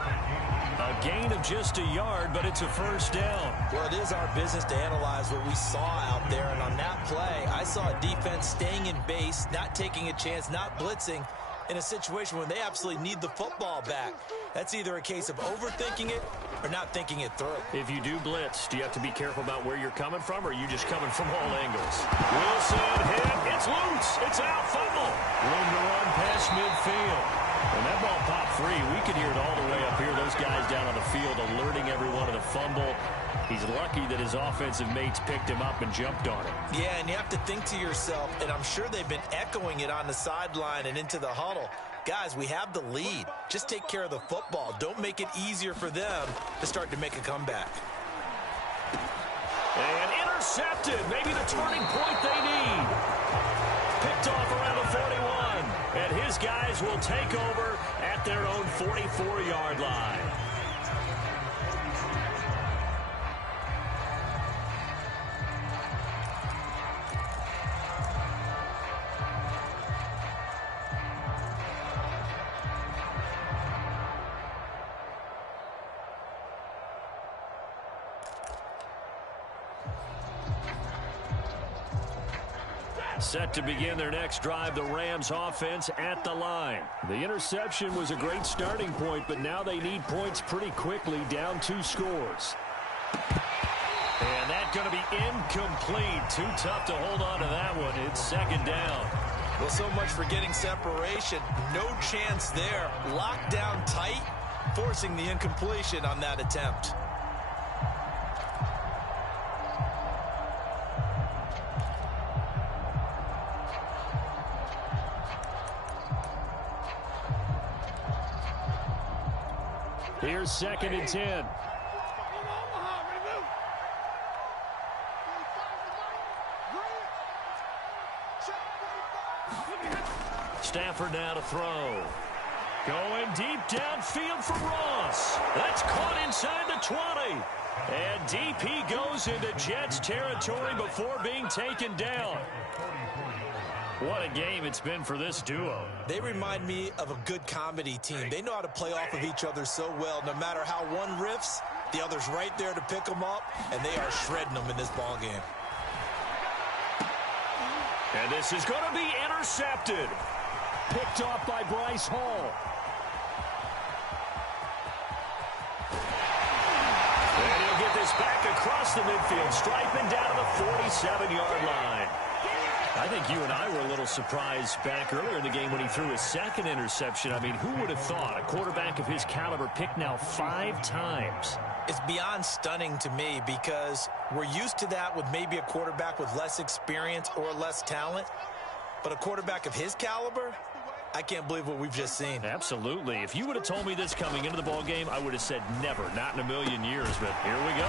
A gain of just a yard, but it's a first down. Well, it is our business to analyze what we saw out there. And on that play, I saw a defense staying in base, not taking a chance, not blitzing in a situation where they absolutely need the football back. That's either a case of overthinking it or not thinking it through. If you do blitz, do you have to be careful about where you're coming from, or are you just coming from all angles? Wilson hit. It's loose. It's out. Fumble. Room to run past midfield. When that ball popped free, we could hear it all the way up here. Those guys down on the field alerting everyone of the fumble. He's lucky that his offensive mates picked him up and jumped on it. Yeah, and you have to think to yourself, and I'm sure they've been echoing it on the sideline and into the huddle. Guys, we have the lead. Just take care of the football. Don't make it easier for them to start to make a comeback. And intercepted. Maybe the turning point they need. Picked off around the 41. And his guys will take over at their own 44-yard line. Set to begin their next drive, the Rams offense at the line. The interception was a great starting point, but now they need points pretty quickly, down 2 scores. And that's going to be incomplete. Too tough to hold on to that one. It's second down. Well, so much for getting separation. No chance there. Locked down tight, forcing the incompletion on that attempt. Here's second and 10. Stafford now to throw. Going deep downfield for Ross. That's caught inside the 20. And DP goes into Jets territory before being taken down. What a game it's been for this duo. They remind me of a good comedy team. They know how to play off of each other so well. No matter how one riffs, the other's right there to pick them up, and they are shredding them in this ball game. And this is going to be intercepted. Picked off by Bryce Hall. And he'll get this back across the midfield, striping down to the 47-yard line. I think you and I were a little surprised back earlier in the game when he threw his second interception. I mean, who would have thought a quarterback of his caliber picked now 5 times? It's beyond stunning to me because we're used to that with maybe a quarterback with less experience or less talent. But a quarterback of his caliber, I can't believe what we've just seen. Absolutely. If you would have told me this coming into the ball game, I would have said never, not in a million years. But here we go.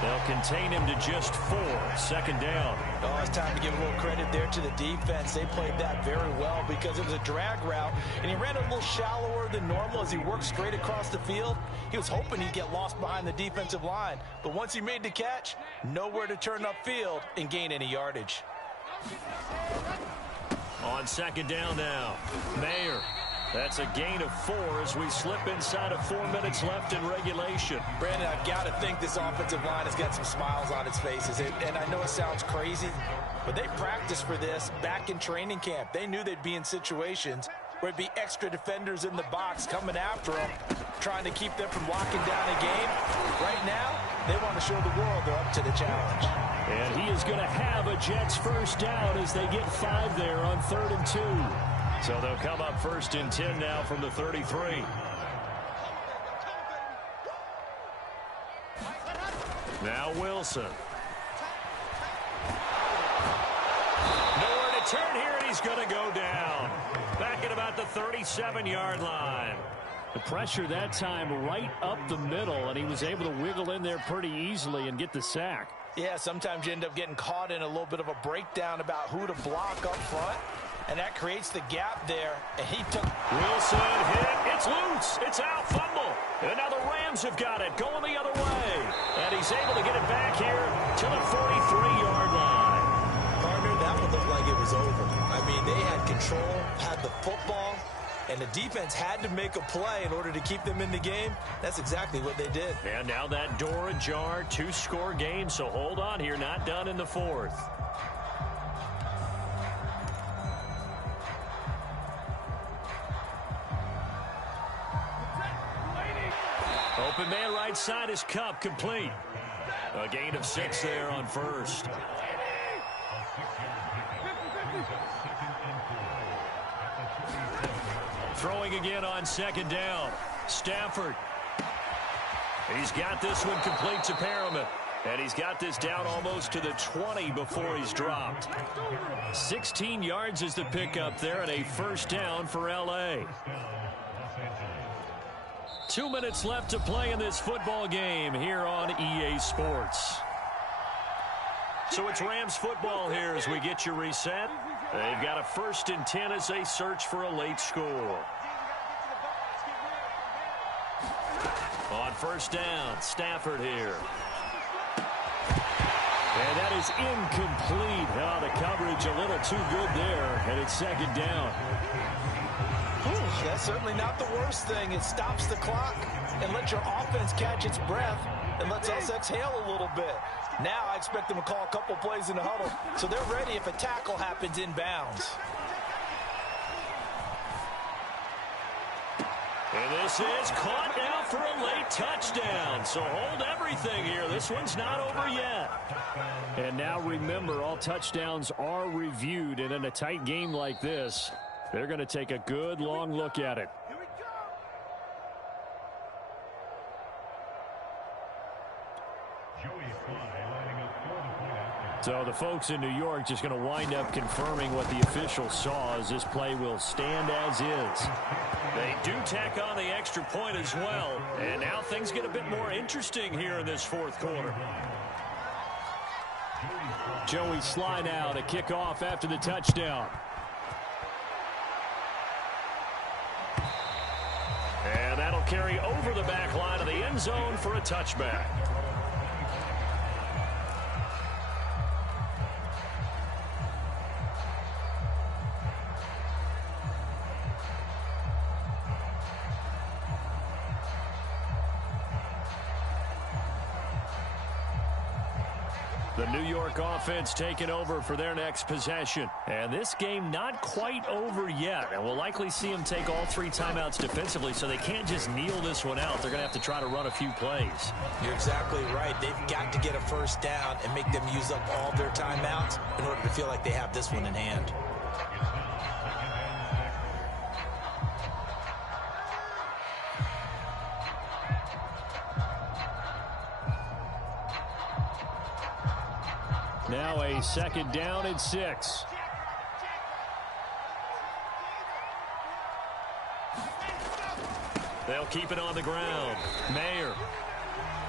They'll contain him to just 4. Second down. Oh, it's time to give a little credit there to the defense. They played that very well because it was a drag route, and he ran a little shallower than normal as he worked straight across the field. He was hoping he'd get lost behind the defensive line, but once he made the catch, nowhere to turn upfield and gain any yardage. On second down now, Mayer. That's a gain of 4 as we slip inside of 4 minutes left in regulation. Brandon, I've got to think this offensive line has got some smiles on its faces. And I know it sounds crazy, but they practiced for this back in training camp. They knew they'd be in situations where it'd be extra defenders in the box coming after them, trying to keep them from locking down a game. Right now, they want to show the world they're up to the challenge. And he is going to have a Jets first down as they get 5 there on 3rd and 2. So they'll come up 1st and 10 now from the 33. Now Wilson. Nowhere to turn here, and he's going to go down. Back at about the 37-yard line. The pressure that time right up the middle, and he was able to wiggle in there pretty easily and get the sack. Yeah, sometimes you end up getting caught in a little bit of a breakdown about who to block up front. And that creates the gap there, and he took... Wilson hit, it's loose, it's out, fumble. And now the Rams have got it, going the other way. And he's able to get it back here to the 43-yard line. Partner, that one looked like it was over. I mean, they had control, had the football, and the defense had to make a play in order to keep them in the game. That's exactly what they did. And now that door ajar, 2-score game, so hold on here, not done in the fourth. Open man right side is Cup, complete. A gain of 6 there on first. Throwing again on second down. Stafford. He's got this one complete to Perriman. And he's got this down almost to the 20 before he's dropped. 16 yards is the pickup there and a first down for L.A. 2 minutes left to play in this football game here on EA Sports. So it's Rams football here as we get you reset. They've got a 1st and 10 as they search for a late score. On first down, Stafford here. And that is incomplete. Oh, the coverage a little too good there, and it's second down. That's certainly not the worst thing. It stops the clock and lets your offense catch its breath and lets us exhale a little bit. Now I expect them to call a couple plays in the huddle so they're ready if a tackle happens inbounds. And this is caught now for a late touchdown. So hold everything here. This one's not over yet. And now remember, all touchdowns are reviewed. And in a tight game like this, they're going to take a good long look at it. So the folks in New York just going to wind up confirming what the officials saw as this play will stand as is. They do tack on the extra point as well. And now things get a bit more interesting here in this fourth quarter. Joey Sly now to kick off after the touchdown. And that'll carry over the back line of the end zone for a touchback. The New York offense taking over for their next possession. And this game not quite over yet. And we'll likely see them take all 3 timeouts defensively, so they can't just kneel this one out. They're going to have to try to run a few plays. You're exactly right. They've got to get a first down and make them use up all their timeouts in order to feel like they have this one in hand. Now a second down and 6. They'll keep it on the ground. Mayer.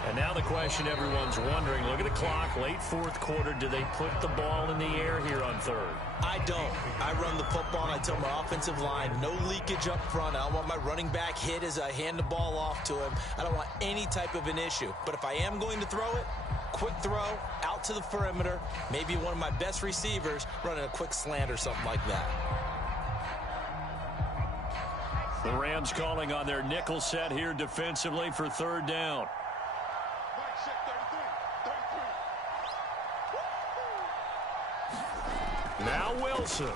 And now the question everyone's wondering, look at the clock, late fourth quarter, do they put the ball in the air here on third? I don't. I run the football and I tell my offensive line, no leakage up front. I don't want my running back hit as I hand the ball off to him. I don't want any type of an issue. But if I am going to throw it, quick throw, out to the perimeter, maybe one of my best receivers running a quick slant or something like that. The Rams calling on their nickel set here defensively for third down. Now Wilson.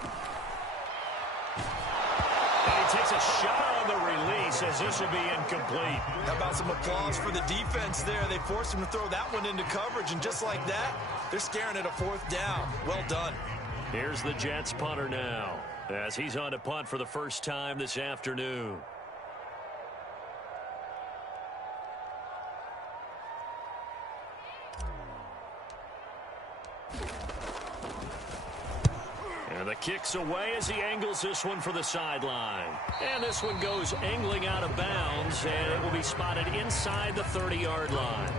And he takes a shot on the release as this will be incomplete. How about some applause for the defense there? They forced him to throw that one into coverage, and just like that, they're staring at a fourth down. Well done. Here's the Jets punter now as he's on to punt for the first time this afternoon. And the kick's away as he angles this one for the sideline. And this one goes angling out of bounds, and it will be spotted inside the 30-yard line.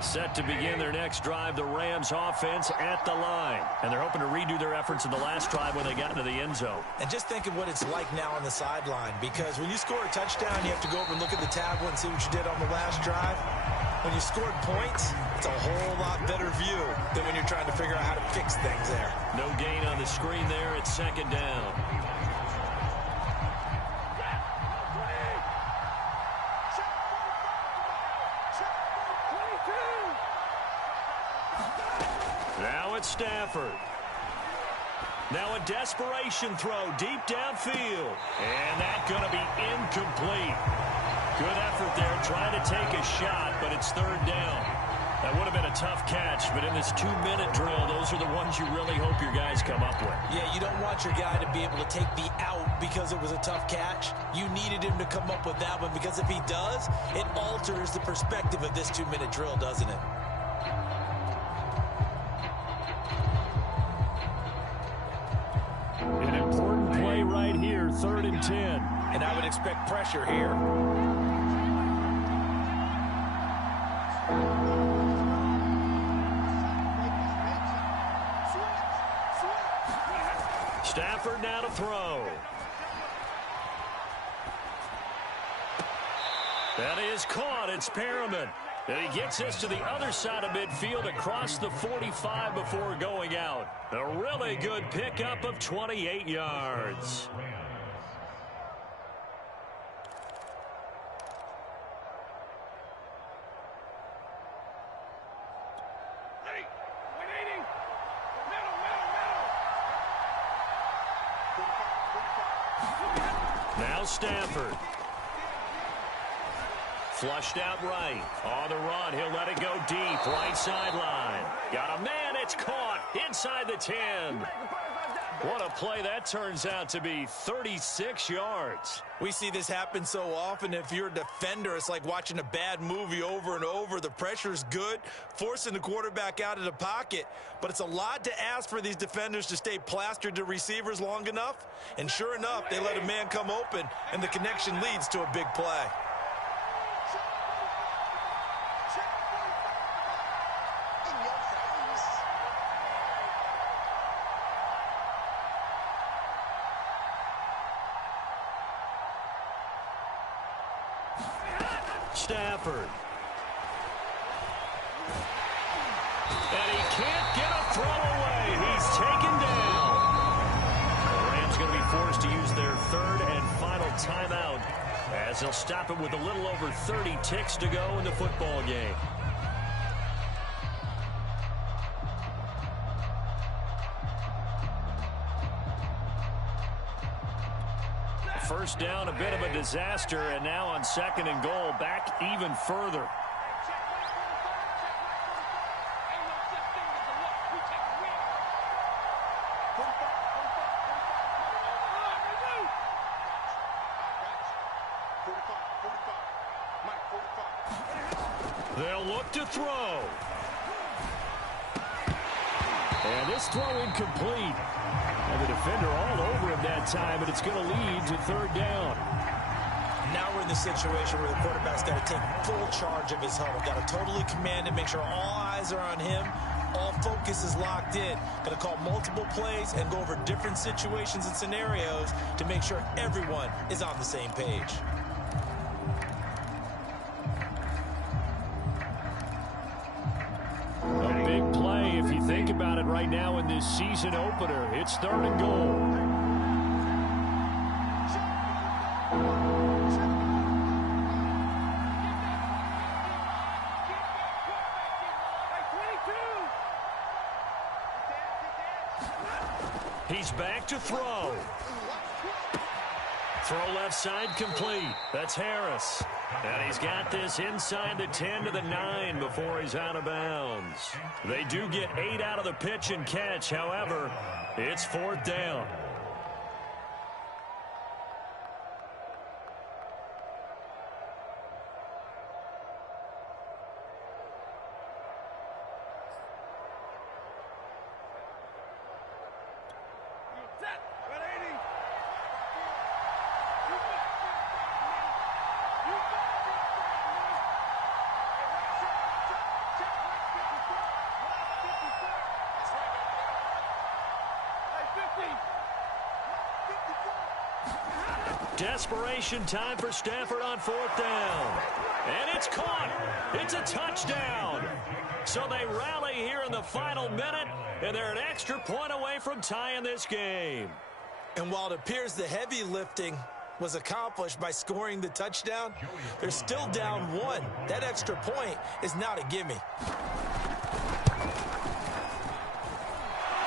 Set to begin their next drive, the Rams offense at the line. And they're hoping to redo their efforts in the last drive when they got into the end zone. And just think of what it's like now on the sideline, because when you score a touchdown, you have to go over and look at the tablet and see what you did on the last drive. When you scored points, it's a whole lot better view than when you're trying to figure out how to fix things there. No gain on the screen there. It's second down. Now it's Stafford. Now a desperation throw deep downfield. And that's going to be incomplete. Good effort there trying to take a shot, but it's third down. That would have been a tough catch, but in this 2-minute drill, those are the ones you really hope your guys come up with. Yeah, you don't want your guy to be able to take the out because it was a tough catch. You needed him to come up with that one, because if he does, it alters the perspective of this 2-minute drill, doesn't it? An important play right here, 3rd and 10. And I would expect pressure here. Stafford now to throw. That is caught. It's Perriman. And he gets us to the other side of midfield across the 45 before going out. A really good pickup of 28 yards. Now Stafford. Flushed out right. On the run, he'll let it go deep. Right sideline. Got a man, it's caught. Inside the 10. What a play that turns out to be. 36 yards. We see this happen so often. If you're a defender, it's like watching a bad movie over and over. The pressure's good, forcing the quarterback out of the pocket. But it's a lot to ask for these defenders to stay plastered to receivers long enough. And sure enough, they let a man come open, and the connection leads to a big play. Stafford. And he can't get a throw away. He's taken down. The Rams going to be forced to use their 3rd and final timeout, as they'll stop it with a little over 30 ticks to go in the football game. First down, a bit of a disaster, and now on 2nd and goal, back even further. They'll look to throw. And this throw incomplete. And the defender all over him that time, and it's going to lead to 3rd down. Now we're in the situation where the quarterback's got to take full charge of his huddle. Got to totally command it, make sure all eyes are on him. All focus is locked in. Going to call multiple plays and go over different situations and scenarios to make sure everyone is on the same page. A big play if you think about it right now in this season opener. It's 3rd and goal. He's back to throw. Throw left side complete. That's Harris. And he's got this inside the 10 to the 9 before he's out of bounds. They do get 8 out of the pitch and catch. However, it's 4th down. Desperation time for Stafford on 4th down. And it's caught. It's a touchdown. So they rally here in the final minute, and they're an extra point away from tying this game. And while it appears the heavy lifting was accomplished by scoring the touchdown, they're still down 1. That extra point is not a gimme.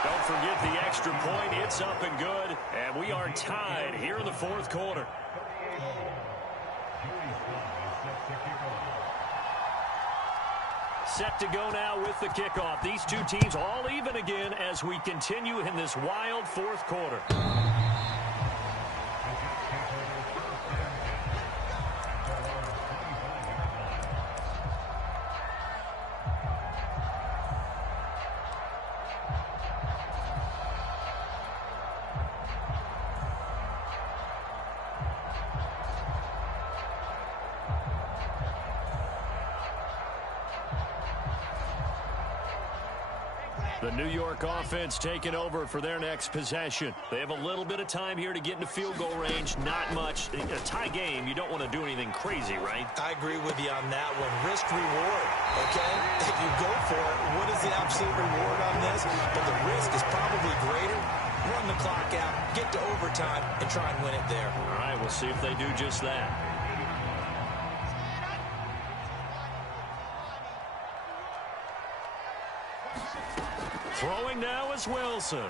Don't forget the extra point. It's up and good, and we are tied here in the 4th quarter. Set to go now with the kickoff. These two teams all even again as we continue in this wild 4th quarter. The New York offense taking over for their next possession. They have a little bit of time here to get into field goal range. Not much. A tie game, you don't want to do anything crazy, right? I agree with you on that one. Risk reward, okay? If you go for it, what is the absolute reward on this? But the risk is probably greater. Run the clock out, get to overtime, and try and win it there. All right, we'll see if they do just that. Throwing now is Wilson.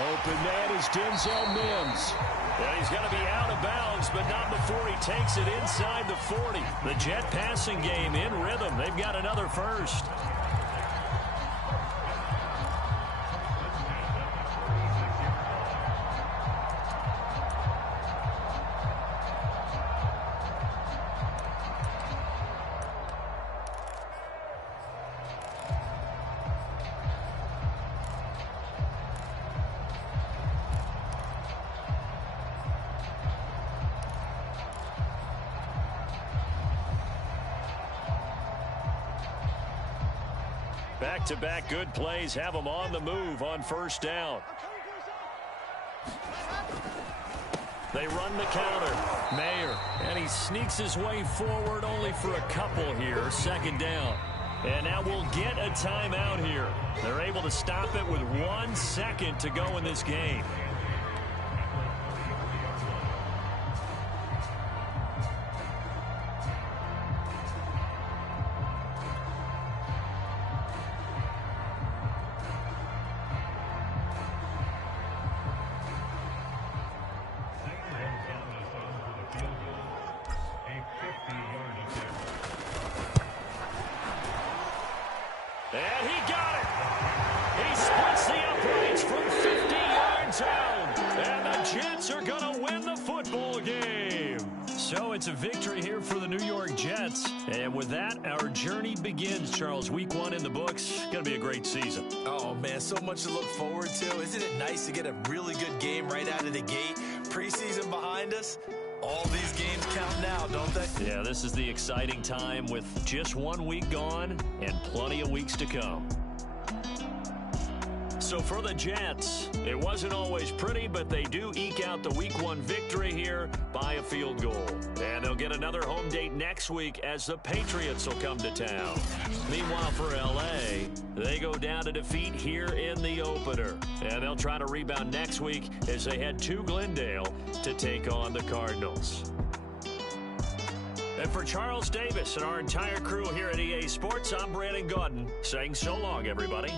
Open man is Denzel Mims. And he's going to be out of bounds, but not before he takes it inside the 40. The Jet passing game in rhythm. They've got another first. Back-to-back good plays have them on the move on 1st down. They run the counter. Mayer, and he sneaks his way forward only for a couple here. 2nd down. And now we'll get a timeout here. They're able to stop it with 1 second to go in this game. And he got it. He splits the uprights from 50 yards out. And the Jets are going to win the football game. So it's a victory here for the New York Jets. And with that, our journey begins, Charles. Week 1 in the books. Going to be a great season. Oh, man, so much to look forward to. Isn't it nice to get a really good game right out of the gate? Preseason behind us. All these games count now, don't they? Yeah, this is the exciting time with just 1 week gone and plenty of weeks to come. So for the Jets, it wasn't always pretty, but they do eke out the Week 1 victory here by a field goal. And they'll get another home date next week as the Patriots will come to town. Meanwhile, for L.A., they go down to defeat here in the opener. And they'll try to rebound next week as they head to Glendale to take on the Cardinals. And for Charles Davis and our entire crew here at EA Sports, I'm Brandon Gaudin saying so long, everybody.